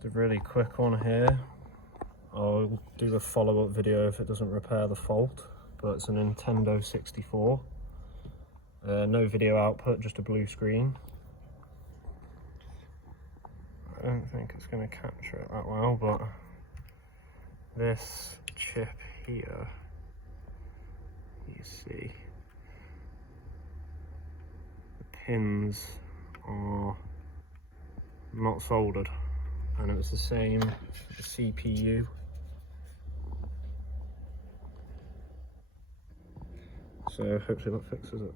Just a really quick one here. I'll do a follow-up video if it doesn't repair the fault, but it's a Nintendo 64. No video output, just a blue screen. I don't think it's going to capture it that well, but this chip here, you see, the pins are not soldered, and it was the same for the CPU. So hopefully that fixes it.